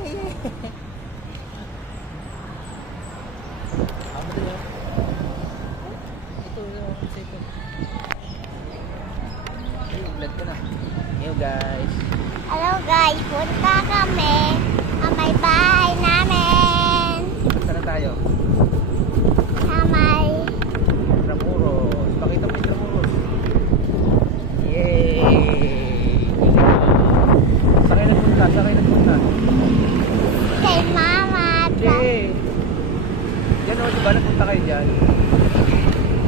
Amo din yan. Ito, second. Ay, vlog ko na. Yo guys. Hello guys, punta kami sa may bahay namin. Saan na tayo? Sa may Intramuros. Pakita mo Intramuros. Yay! Saan kayo nagpunta? Saan kayo nagpunta? kay mama. Yay! Diyan o, diba nagpunta kayo dyan?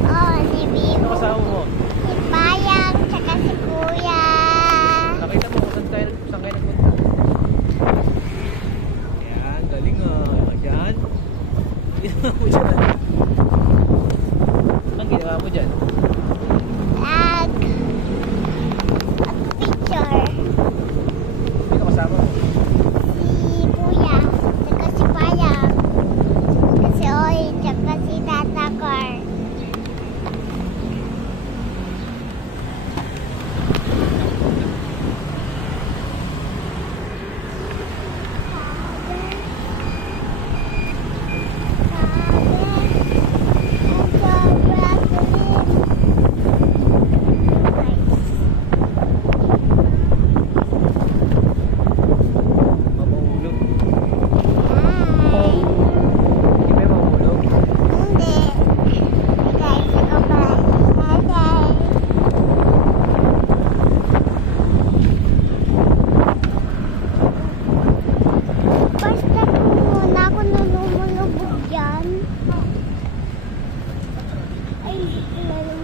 Oh, si Ano Bibo. kasama mo? Si Bayang, tsaka si Kuya. Nakita mo kung saan kayo nagpunta? Ayan, galing ah. Ayan. Ang ginawa mo dyan? Ang ginawa mo dyan? Picture. Sino kasama mo? Si Kuya, tsaka si Bayang. Kasi Oy, tsaka si Tata Car. Mamahulog. Hindi ba mamahulog? Hindi. Guys, ako ba? Hi. Basta kung muna ako nalumulubog dyan. Ay, hindi ko nalumulubog.